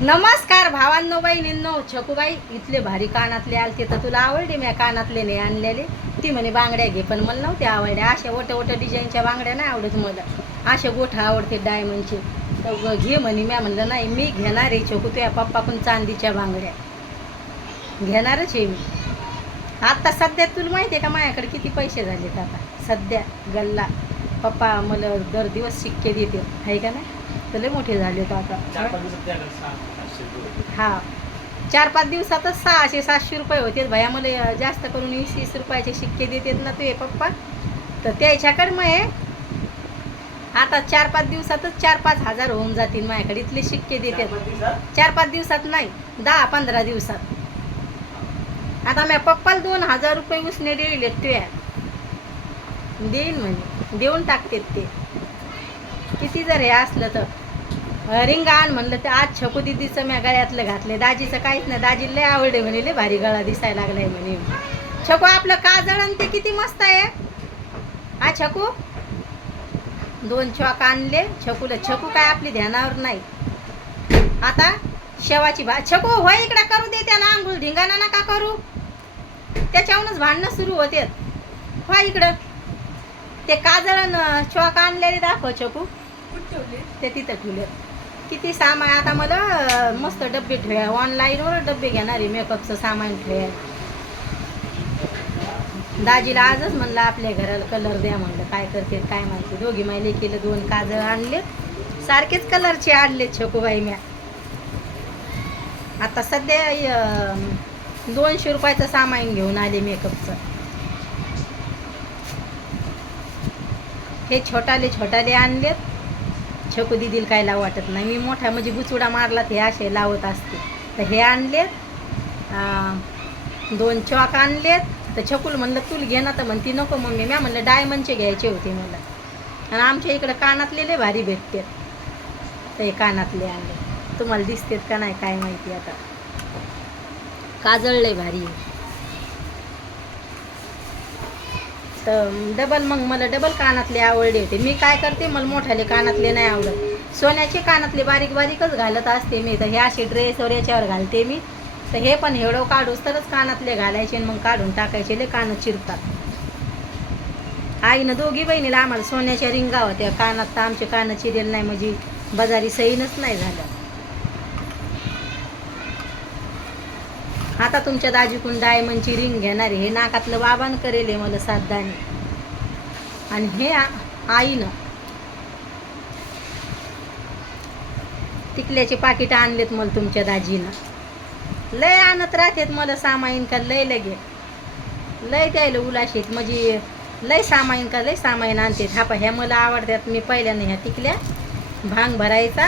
नमस्कार भावांनो बहिणींनो. छकूबाई इथले भारी कानातले आलते तर तुला आवडले? मी कानातले नाही आणलेले. ती म्हणे बांगड्या घे, पण मला नव्हते आवडल्या. अशा ओट्या डिझाईनच्या बांगड्या नाही आवडत मला. अशा गोठा आवडते डायमंडचे. तर घे म्हणे. मी म्हणलं नाही, मी घेणार आहे छकू तुझ्या पप्पाकडून चांदीच्या बांगड्या घेणारच आहे मी. आता सध्या तुला माहिती आहे का माझ्याकडे किती पैसे झालेत आता सध्या गल्ला. पप्पा मला दर दिवस शिक्के देते आहे का नाही, तर लय मोठे झाले तर आता. हा 4-5 दिवसातच 600-700 रुपये होते भया. मला जास्त करून 20-20 रुपयाचे शिक्के देतात ना तुझे पप्पा, तर त्याच्याकडे मग आता 4-5 दिवसातच 4-5 हजार होऊन जातील माझ्याकडे. इथले शिक्के देतात 4-5 दिवसात नाही, 10-15 दिवसात. आता मी पप्पाला 2000 रुपये उसने दिले तुया, देईन म्हणजे देऊन टाकते ते. किती जर हे असलं तर रिंग आण म्हणलं तर आज छकू दिदीचं मी गळ्यातलं घातले. दाजीचं काहीच नाही, दाजी लय आवडे म्हणे, लय भारी गळा दिसायला लागलाय म्हणे. छकू आपलं काजळ आणि ते किती मस्त आहे हा छकू. 2 चॉक आणले छकूला. छकू काय आपली ध्यानावर नाही. आता शेवाची छकू होय इकडं करू दे त्याला आंघोळ. धिंगाणा नका करू, त्याच्यावरूनच भांडणं सुरू होते. व्हा इकडं. ते काजळ चॉक आणलेले दाखव छकू. ते तिथं ठेवले. किती सामान. आता मला मस्त डब्बे ठेवा. ऑनलाईनवर डब्बे घेणार आहे मेकअपचं सामान ठेवा. दाजीला आजच म्हणलं आपल्या घराला कलर द्या म्हणलं. काय करते काय माहिती. दोघी मायले केलं. 2 काजळ आणले, सारखेच कलरचे आणले छकूबाई म्या. आता सध्या 200 रुपयाचं सामान घेऊन आले मेकअपचं. हे छोटाले आणलेत. छकू दिदीला काय लावू वाटत नाही. मी मोठा म्हणजे बुचुडा मारला ते असे लावत असते. तर हे आणलेत. 2 चॉक आणलेत. तर छकूला म्हणलं तुला घे ना, तर म्हणती नको मम्मी. मी म्हणलं डायमंडचे घ्यायचे होते मला. आणि आमच्या इकडं कानातले लय भारी भेटते. तर हे कानातले आणले. तुम्हाला दिसतेत का नाही काय माहिती. आता काजळ लय भारी आहे. तर डबल मग मला डबल कानातले आवडले होते. मी काय करते, मला मोठाले कानातले नाही आवडत. सोन्याचे कानातले बारीकच घालत असते मी. तर हे असे ड्रेसवर याच्यावर घालते मी. तर हे पण हेवढं काढूस तरच कानातले घालायचे आणि मग काढून टाकायचे. लय कान चिरतात. आईनं दोघी बहिणीला आम्हाला सोन्याच्या रिंगा होत्या कानात. तर आमचे कान चिरेल नाही म्हणजे बाजारी सहीनच नाही झालं. आता तुमच्या दाजीकडून डायमंडची रिंग घेणार आहे. हे नाकातलं बाबानं करेल मला साधदाने. आणि हे आईनं टिकल्याचे पाकिट आणलेत मला तुमच्या दाजीनं. लय आणत राहतेत मला सामाईन का लय लगे लय द्यायला उलाशीत म्हणजे लय सामाईन आणते. हा ह्या मला आवडतात. मी पहिल्यानं ह्या टिकल्या भांग भरायचा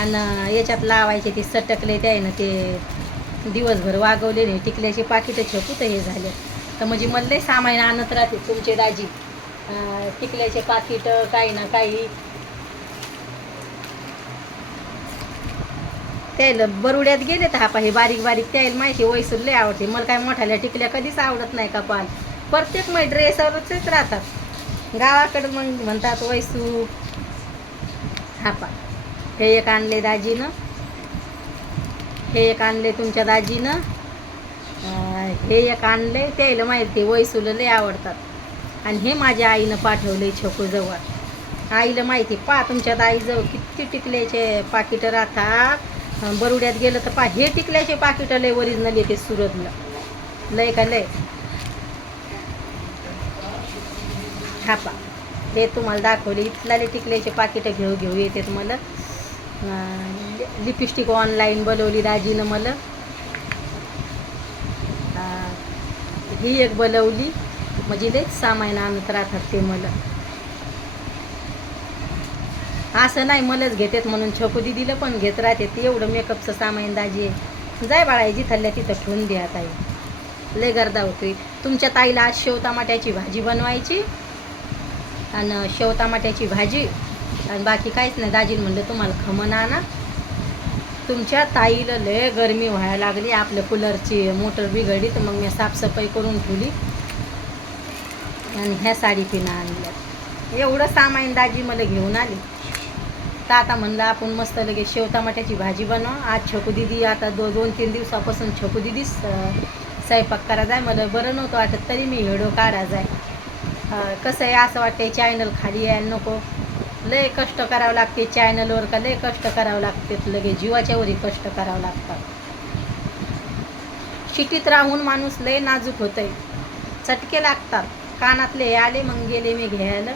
आणि याच्यात लावायचे. ते सटकले त्यानं ते दिवसभर वागवले नाही. टिकल्याचे पाकिटं छकू तर हे झाले. तर म्हणजे मला लय सामान आणत राहते तुमचे दाजी. टिकल्याचे पाकिटं काही ना काही. त्याला बरुड्यात गेले तर हे बारीक त्याला माहिती. वैसूर लय आवडते मला. काय मोठ्याला टिकल्या कधीच आवडत नाही का पाल. प्रत्येक मग ड्रेसवरच राहतात. गावाकडं मग म्हणतात वैसू. हे एक आणले दाजीनं. हे एक आणले तुमच्या दाजीनं. हे एक आणले. त्याला माहिती वैसूला लय आवडतात. आणि हे माझ्या आईनं पाठवले छकूजवळ. आईला माहिती तुमच्या आईजवळ किती टिकल्याचे पाकिटं राहतात. बरुड्यात गेलं तर हे टिकल्याचे पाकिटं लय ओरिजिनल येते सुरतला. लय का लय. हे तुम्हाला दाखवले. इथलाले टिकल्याचे पाकिटं घेऊ येतात मला. लिपस्टिक ऑनलाईन बोलवली दाजीनं मला. ही एक बोलवली. म्हणजे लयच सामान आणत राहतात ते मला. असं नाही मलाच घेतात म्हणून छकू दिदीला पण घेत राहते. ते एवढं मेकअपचं सामान दाजी आहे. जाय बाळा जिथल्या तिथं ठेवून द्या. ताई लय गर्दा होतोय. तुमच्या ताईला आज शेव टमाट्याची भाजी बनवायची आणि शेव टमाट्याची भाजी आणि बाकी काहीच नाही. दाजीनं म्हणलं तुम्हाला खमण आणा. तुमच्या ताईला लय गरमी व्हायला लागली. आपल्या कूलरची मोटर बिघडली तर मग मी साफसफाई करून ठेवली आणि ह्या साडी पिना आणल्या. एवढं सामान दाजी मला घेऊन आली. तर आता म्हणलं आपण मस्त लगेच शेव टमाट्याची भाजी बनव. आज छकू दिदी आता 2-3 दिवसापासून छकू दिदीच स्वयंपाक करा जाय. मला बरं नव्हतं वाटत तरी मी व्हिडिओ काढा जाय. कसं आहे असं वाटतं चॅनल खाली यायला नको. लय कष्ट करावं लागते चॅनलवर, का लय कष्ट करावं लागते, लगेच जीवाच्यावरही कष्ट करावं लागतात. शिटीत राहून माणूस लय नाजूक होतंय, चटके लागतात. कानातले हे आले मग गेले मी घ्यायला.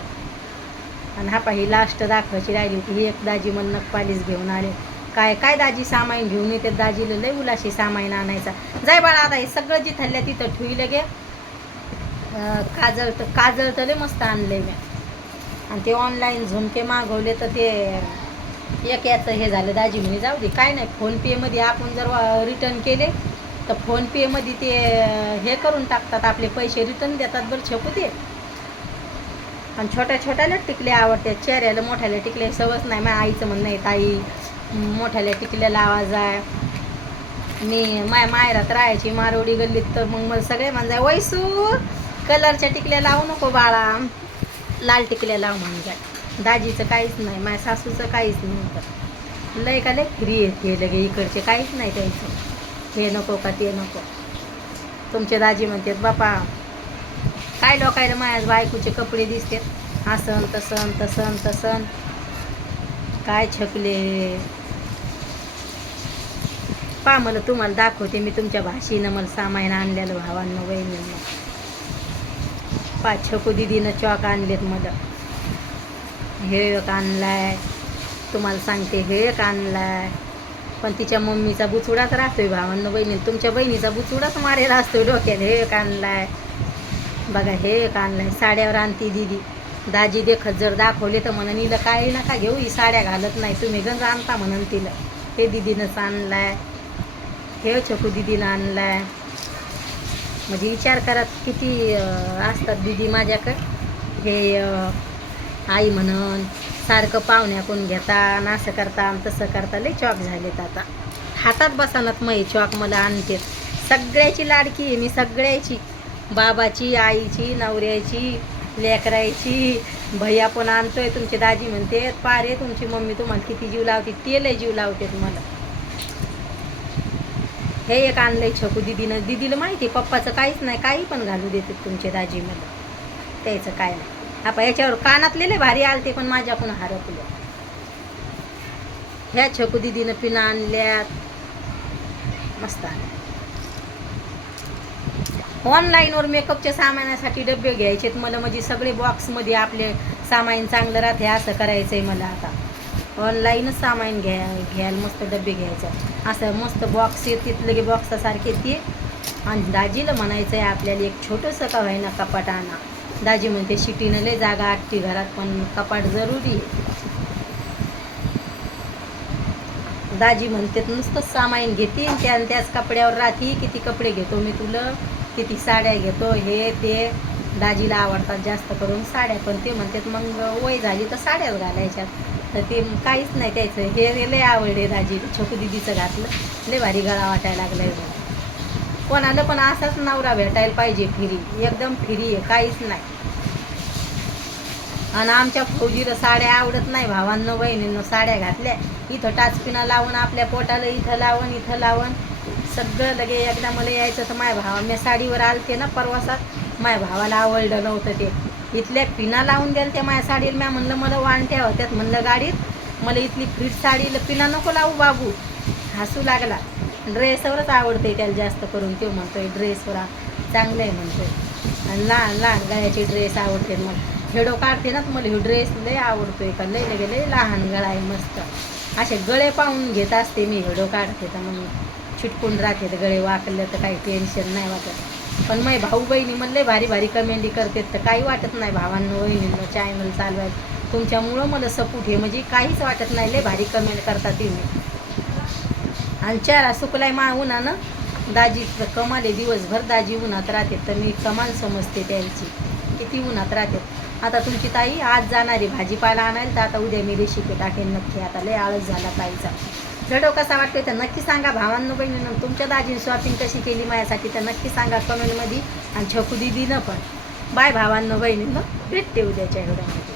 आणि हा पाही लास्ट दाखवायची राहिली होती. ही एक दाजी मला नखपालीस घेऊन आले. काय काय दाजी सामान घेऊन येते. दाजीला लय उलाशी सामान आणायचा. जाय बाळा आता हे सगळं जिथल्या तिथं ठुई लगे. काजळ तर लय मस्त आणले मी. आणि ते ऑनलाईन झुमके मागवले तर ते एक याचं हे झालं. दाजी म्हणे जाऊ दे काय नाही, फोनपेमध्ये आपण जर रिटर्न केले तर फोनपेमध्ये ते हे करून टाकतात, आपले पैसे रिटर्न देतात बरं छकू ते. आणि छोट्या छोट्याला टिकले आवडतात. चेहऱ्याला मोठ्याला टिकले सवच नाही. माझ्या आईचं म्हणणं आहे ताई मोठ्याला टिकल्या लावा जाय. मी माया मायरात राहायची मारवडी गल्लीत, तर मग मला सगळे म्हणजे वैसू कलरच्या टिकल्या लावू नको बाळा, लाल टिकल्या लाव म्हणून जाय. दाजीचं काहीच नाही, माझ्या सासूचं काहीच नव्हतं. लय का लय फ्री येते लगे इकडचे, काहीच नाही त्यांचं. हे नको का ते नको. तुमचे दाजी म्हणतात बापा काय लोकायला माझ्या बायकोचे कपडे दिसतात असं तसं तसं तसं. काय छकले पा मला तुम्हाला दाखवते मी तुमच्या भाषेनं मला सामान आणलेलं भावांना बहिणींना. पा छकू दिदीनं चॉक आणलेत मला. हे एक आणलाय तुम्हाला सांगते, हे एक आणलाय. पण तिच्या मम्मीचा बुचुडाच राहतोय भावांना बहिणीनं. तुमच्या बहिणीचा बुचुडाच मारेला असतोय डोक्यात. हे एक आणलाय बघा, हे एक आणलाय. साड्यावर आणती दिदी. दाजी देखत जर दाखवले तर म्हणून हिला काही नका घेऊ, ही साड्या घालत नाही, तुम्ही गंज आणता म्हणून तिला. हे दिदीनंच आणलाय. हे छकू दिदीनं आणलाय. म्हणजे विचार करा किती असतात दिदी माझ्याकडं. हे आई म्हणून सारखं पाहुण्याकडून घेता आणि असं करता तसं करता. लय चॉक झालेत आता. हातात बसानात मग चॉक मला आणते. सगळ्याची लाडकी आहे मी, सगळ्याची. बाबाची, आईची, नवऱ्याची, लेकरायची. भैया पण आणतोय. तुमचे दाजी म्हणते पारे तुमची मम्मी तुम्हाला किती जीव लावते, ते लय जीव लावते तुम्हाला. हे एक आणलंय छकू दिदीनं. दिदीला माहिती आहे पप्पाचं काहीच नाही, काही पण घालू देते तुमचे दाजी मला, त्याचं काय नाही. आपण याच्यावर कानातलेले भारी आलते पण माझ्याकडून हरपले. ह्या छकू दिदीनं पिना आणल्यात मस्त. ऑनलाईनवर मेकअपच्या सामानासाठी डबे घ्यायचेत मला. म्हणजे सगळे बॉक्समध्ये आपले सामान चांगलं राहते असं करायचं आहे मला. आता ऑनलाईनच सामान घ्यायला मस्त डबे घ्यायचं. असं मस्त बॉक्स येतात लगे बॉक्सासारखे ते. आणि दाजीला म्हणायचं आहे आपल्याला एक छोटंसं का व्हायना कपाट आणा. दाजी म्हणते शिटीनं लय जागा आटती घरात, पण कपाट जरुरी आहे. दाजी म्हणते नुसतं सामान घेते आणि त्याच कपड्यावर राहती. किती कपडे घेतो मी तुला, किती साड्या घेतो, हे ते. दाजीला आवडतात जास्त करून साड्या, पण ते म्हणतात मग वय झाली तर साड्याच घालायच्यात. तर ते काहीच नाही त्याचं. हे लय आवडले दाजी. छकू दिदीचं घातलं लय भारी गळा वाटायला लागलाय. कोणाला पण असाच नवरा भेटायला पाहिजे, फ्री, एकदम फ्री आहे, काहीच नाही. आणि आमच्या फौजीला साड्या आवडत नाही भावांनो बहिणींनो. साड्या घातल्या इथं टाचपिना लावून आपल्या पोटाला इथं लावून इथं लावून सगळं लगे. एकदा मला यायचं तर माझ्या भावा, मी साडीवर आलते ना परवासात, माझ्या भावाला आवडलं नव्हतं ते. इथल्या पिना लावून द्याल त्या माझ्या साडीला. मी म्हणलं मला वाणत्या होत्यात म्हणलं गाडीत, मला इथली फिट साडीला पिना नको लावू बाबू. हसू लागला. ड्रेसवरच आवडते त्याला जास्त करून. तो म्हणतोय ड्रेसवर चांगलं आहे म्हणतोय. आणि लहान लहान गळ्याचे ड्रेस आवडते. मग हेडो काढते ना मला हे ड्रेस लय आवडतोय. का लय लगे लय लहान गळा आहे मस्त. असे गळे पाहून घेत असते मी हेडो काढते तर मग चिटकून राहते. तर गळे वाकले तर काही टेन्शन नाही वाटत. पण मग भाऊ बहिणी मला लय भारी भारी कमेंटी करतात तर काही वाटत नाही. भावांनो बहिणींनो चॅनल चालवायला तुमच्यामुळं मला सपोर्ट आहे. म्हणजे काहीच वाटत नाही. लय भारी कमेंट करतात तुम्ही. आणि चेहरा सुकलाय मा उन्हानं. दाजी कमाल आहे. दिवसभर दाजी उन्हात राहते तर मी कमाल समजते त्यांची, किती उन्हात राहते. आता तुमची ताई आज जाणारी भाजीपाला आणायला, तर आता उद्या मी रेसिपी टाकेन नक्की. आता लय आळस झाला ताईचा. व्हिडिओ कसा वाटतोय तर नक्की सांगा भावांनो बहिणींनो. तुमच्या दाजीने शॉपिंग कशी केली माझ्यासाठी तर नक्की सांगा कमेंटमध्ये. आणि छकू दिदीनं पण. बाय भावांनो बहिणींनो, भेटते उद्याच्या व्हिडिओमध्ये.